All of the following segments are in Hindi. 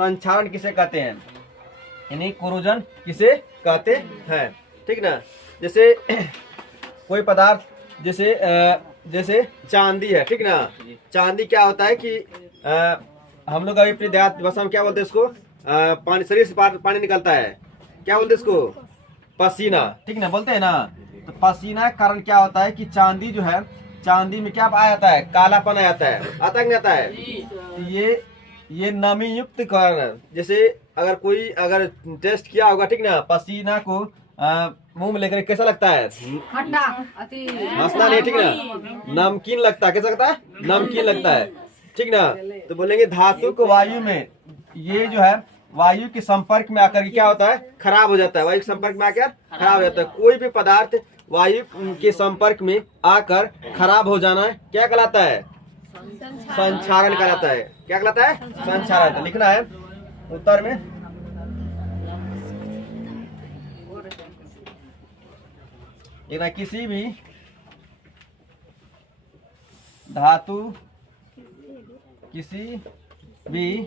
संक्षारण किसे कहते हैं, यानी कोरोजन किसे कहते हैं। ठीक ना। जैसे कोई पदार्थ जैसे चांदी है, ठीक ना। चांदी क्या होता है कि हम लोग अभी अपने देहात भाषा में क्या बोलते हैं इसको, पानी, शरीर से पानी निकलता है, क्या बोलते हैं इसको, पसीना, ठीक ना, बोलते हैं ना। तो पसीना के कारण क्या होता है कि चांदी जो है, चांदी में क्या आ जाता है, कालापन आ जाता है, आता है नहीं आता है। तो ये नमी युक्त कारण, जैसे अगर कोई टेस्ट किया होगा, ठीक ना, पसीना को मुंह में लेकर कैसा लगता है, हंसना नहीं, ठीक ना, नमकीन लगता है, कैसा लगता है, नमकीन लगता है, ठीक ना। तो बोलेंगे धातु को वायु में, ये जो है वायु के संपर्क में आकर क्या होता है, खराब हो जाता है, वायु के संपर्क में आकर खराब हो जाता है। कोई भी पदार्थ वायु के संपर्क में आकर खराब हो जाना क्या कहलाता है, संक्षारण कहलाता है। क्या कहलाता है, संक्षारण। लिखना है उत्तर में, लिखना किसी भी धातु, किसी भी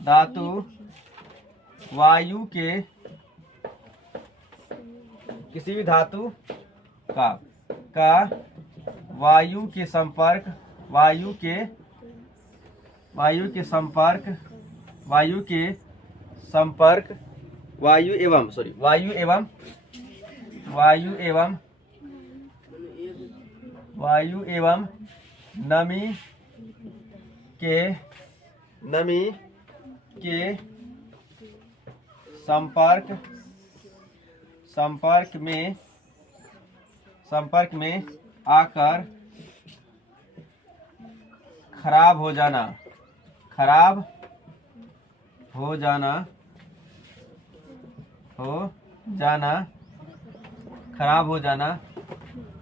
धातु वायु के, किसी भी धातु का वायु के संपर्क, वायु एवं नमी के संपर्क में आकर खराब हो जाना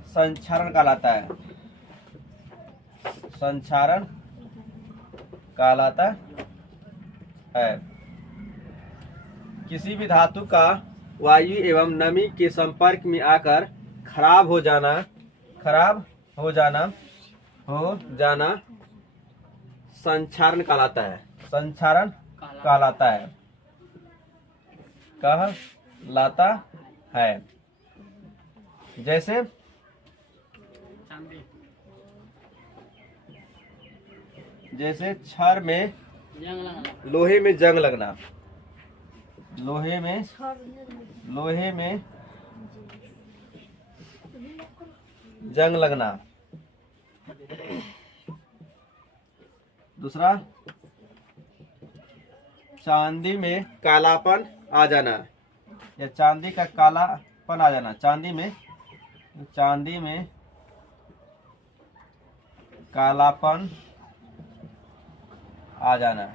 संक्षारण कहलाता है, संक्षारण कहलाता है। किसी भी धातु का वायु एवं नमी के संपर्क में आकर खराब हो जाना संक्षारण कहलाता है, संक्षारण कहलाता है। जैसे क्षर में लोहे में जंग लगना, लोहे में जंग लगना। दूसरा, चांदी में कालापन आ जाना, या चांदी का कालापन आ जाना, चांदी में कालापन आ जाना,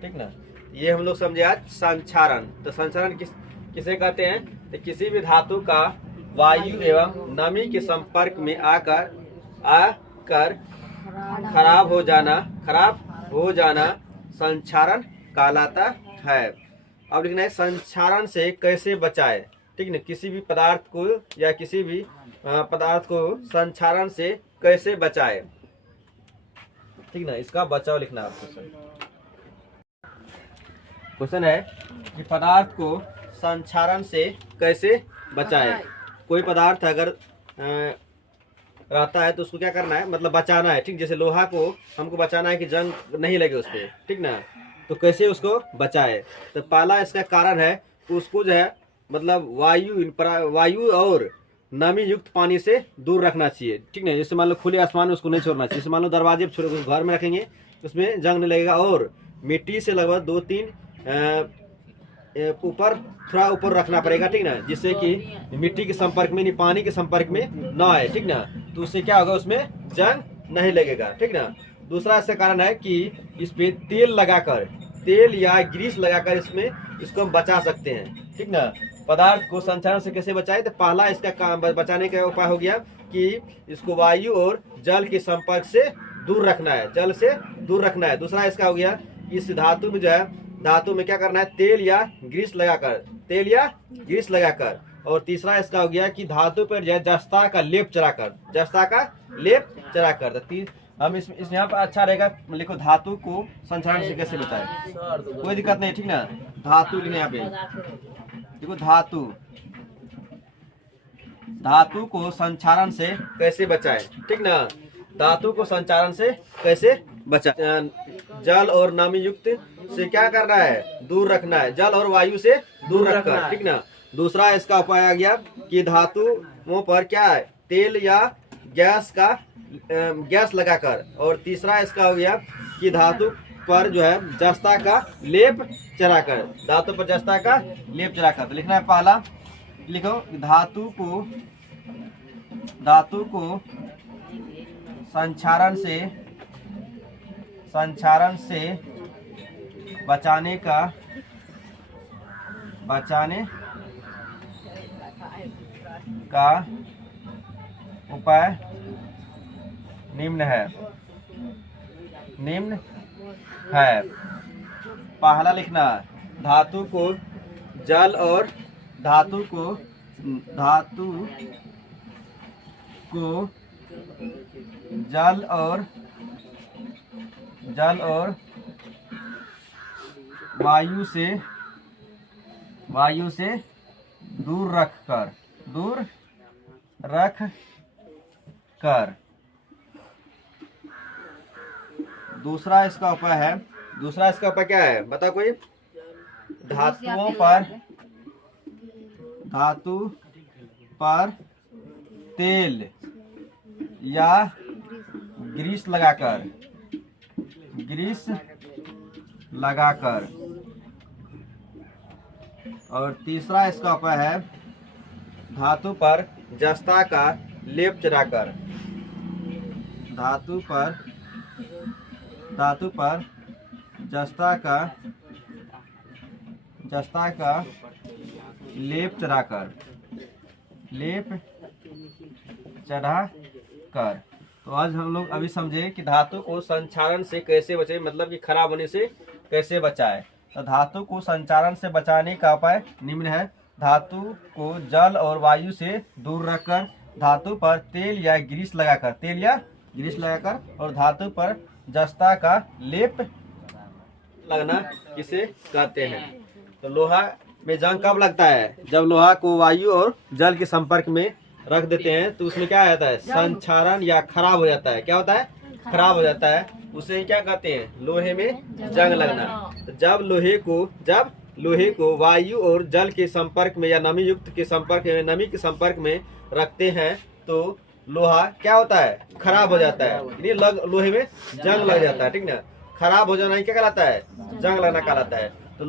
ठीक ना। ये हम लोग समझे आज संक्षारण। तो संक्षारण किसे कहते हैं, तो किसी भी धातु का वायु एवं नमी के संपर्क में आकर खराब हो जाना संक्षारण कहलाता है। अब लिखना है संक्षारण से कैसे बचाए, ठीक ना। किसी भी पदार्थ को या किसी भी पदार्थ को संक्षारण से कैसे बचाए, ठीक ना, इसका बचाव लिखना आपको। क्वेश्चन है कि पदार्थ को संक्षारण से कैसे बचाए। कोई पदार्थ अगर रहता है तो उसको क्या करना है, मतलब बचाना है, ठीक। जैसे लोहा को हमको बचाना है कि जंग नहीं लगे उस पर, ठीक ना। तो कैसे उसको बचाए, तो पहला इसका कारण है उसको जो है मतलब वायु और नमी युक्त पानी से दूर रखना चाहिए, ठीक ना। जैसे मान लो खुले आसमान में उसको नहीं छोड़ना चाहिए। जैसे मान लो दरवाजे पर छोड़ घर में रखेंगे उसमें जंग नहीं लगेगा। और मिट्टी से लगभग 2-3 ऊपर, थोड़ा ऊपर रखना पड़ेगा, ठीक ना, जिससे कि मिट्टी के संपर्क में, नहीं पानी के संपर्क में ना आए, ठीक ना। तो उससे क्या होगा, उसमें जंग नहीं लगेगा, ठीक ना। दूसरा इसका कारण है कि इस पे तेल या ग्रीस लगाकर इसको हम बचा सकते हैं, ठीक ना। पदार्थ को संक्षारण से कैसे बचाए, तो पहला इसका काम बचाने का उपाय हो गया कि इसको वायु और जल के संपर्क से दूर रखना है, जल से दूर रखना है। दूसरा इसका हो गया इस धातु में जो है, धातु में क्या करना है, तेल या ग्रीस लगाकर और तीसरा इसका हो गया कि धातु पर जो है जस्ता का लेप चढ़ाकर, जस्ता का लेप चढ़ाकर। हम इस यहाँ पर अच्छा रहेगा, लिखो धातु को संचारण से कैसे बचाए, कोई दिक्कत नहीं, ठीक ना। धातु लिखे यहाँ पे, देखो धातु, धातु को संचारण से कैसे बचाए, ठीक ना। धातु को संचारण से कैसे बचाए, जल और नमी युक्त से क्या करना है, दूर रखना है, जल और वायु से दूर रखकर, ठीक ना। दूसरा इसका उपाय आ गया कि धातुओं पर क्या है, तेल या गैस लगाकर। और तीसरा इसका हो गया कि धातु पर जो है जस्ता का लेप चढ़ाकर, धातु पर जस्ता का लेप चढ़ाकर। तो लिखना है पहला, लिखो धातु को संचारण से बचाने का उपाय निम्न है। पहला लिखना, धातु को जल और वायु से दूर रख कर। दूसरा इसका उपाय क्या है, बता कोई। धातु पर तेल या ग्रीस लगाकर। और तीसरा इसका उपाय है धातु पर जस्ता का लेप चढ़ाकर। धातु पर जस्ता का लेप चढ़ाकर। तो आज हम लोग अभी समझे कि धातु को संचारण से कैसे बचे, मतलब कि खराब होने से कैसे बचाए। तो धातु को संचारण से बचाने का उपाय निम्न है। धातु को जल और वायु से दूर रखकर, धातु पर तेल या ग्रीस लगाकर, और धातु पर जस्ता का लेप लगना किसे कहते हैं। तो लोहा में जंग कब लगता है, जब लोहा को वायु और जल के संपर्क में रख देते हैं तो उसमें क्या आता है, संचारण या खराब हो जाता है। क्या होता है, खराब हो जाता है। उसे क्या कहते हैं, लोहे में जंग लगना। तो जब लोहे को वायु और जल के संपर्क में या नमी के संपर्क में रखते हैं तो लोहा क्या होता है, खराब हो जाता है, लोहे में जंग लग जाता है, ठीक ना। खराब हो जाना क्या कहलाता है, जंग लगना कहलाता है। तो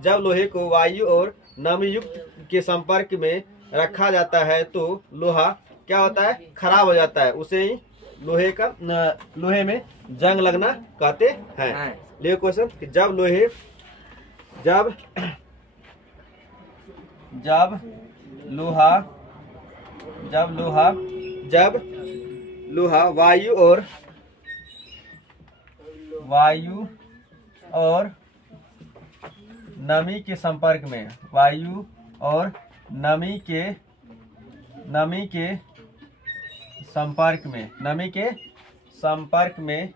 जब लोहे को वायु और नमी युक्त के संपर्क में रखा जाता है तो लोहा क्या होता है, खराब हो जाता है। उसे ही लोहे में जंग लगना कहते हैं। ले क्वेश्चन कि जब लोहा वायु और नमी के संपर्क में,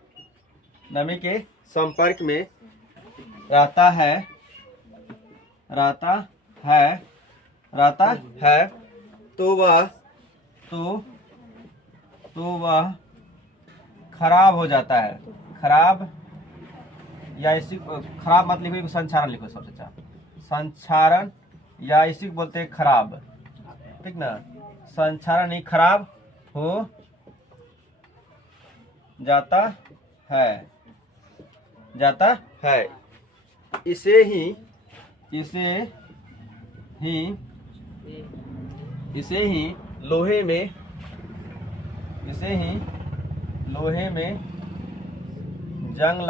नमी के संपर्क में रहता है तो वह खराब हो जाता है। खराब या इसी खराब मत लिखो, संचारण लिखो सबसे अच्छा। संचारण या इसी को बोलते हैं खराब, ठीक ना। संचारण नहीं, खराब हो जाता है। इसे ही लोहे में जंग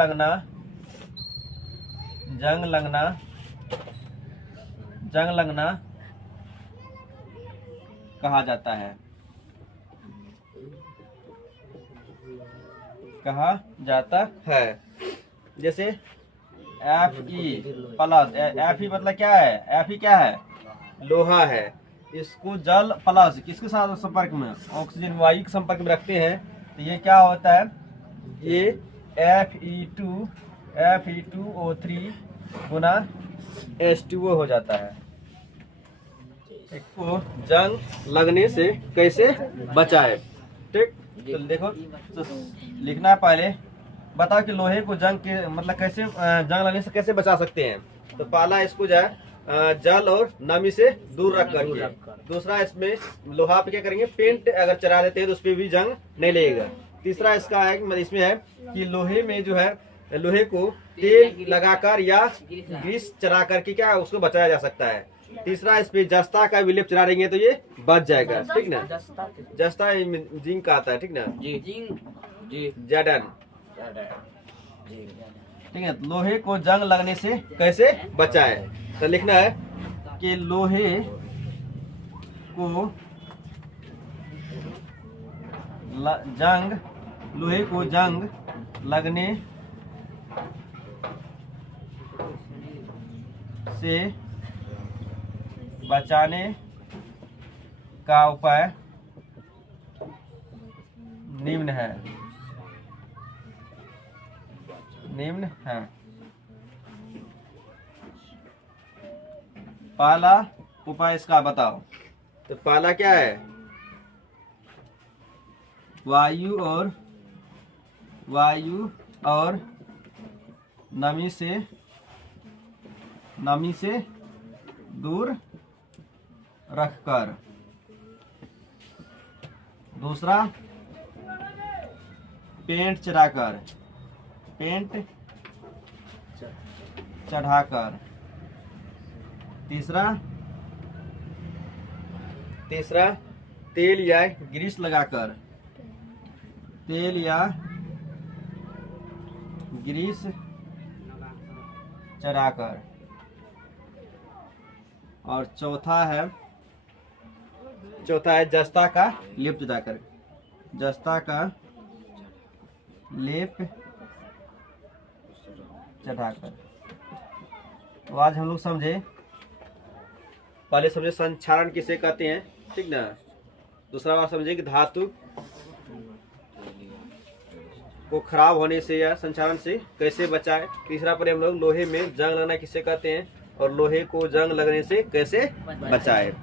लगना कहा जाता है। जैसे Fe प्लस, Fe मतलब क्या है, Fe क्या है, लोहा है। इसको जल प्लस किसके साथ संपर्क में, ऑक्सीजन वायु के संपर्क में रखते हैं तो ये क्या होता है, ये Fe2O3 गुना H2O हो जाता है। इसको जंग लगने से कैसे बचाए, ठीक। तो देखो तो लिखना है पहले, बताओ कि लोहे को जंग के मतलब कैसे जंग लगने से कैसे बचा सकते हैं। तो पहला इसको जो है जल और नमी से दूर रख करके, दूसरा इसमें लोहा पे क्या करेंगे, पेंट अगर चढ़ा देते हैं तो उस पर भी जंग नहीं लगेगा। तीसरा इसका है मतलब इसमें है कि लोहे में जो है लोहे को तेल लगाकर या ग्रीस चढ़ा करके क्या उसको बचाया जा सकता है। तीसरा इस पे जस्ता का विलेप चढ़ा देंगे तो ये बच जाएगा, ठीक ना। जस्ता जिंक का आता है, ठीक ना, जडन, ठीक है। लोहे को जंग लगने से कैसे बचाए, तो लिखना है कि लोहे को जंग लगने से बचाने का उपाय निम्न है। पहला उपाय इसका बताओ। तो पहला क्या है, वायु और नमी से दूर रखकर। दूसरा पेंट चढ़ाकर। तीसरा तेल या ग्रीस लगाकर, चढ़ाकर। और चौथा है जस्ता का लेप चढ़ाकर, तो आज हम लोग समझे, पहले समझे संक्षारण किसे कहते हैं, ठीक ना। दूसरा बार समझे कि धातु को खराब होने से या संक्षारण से कैसे बचाए। तीसरा पर हम लोग लोहे में जंग लगना किसे कहते हैं और लोहे को जंग लगने से कैसे बचाए।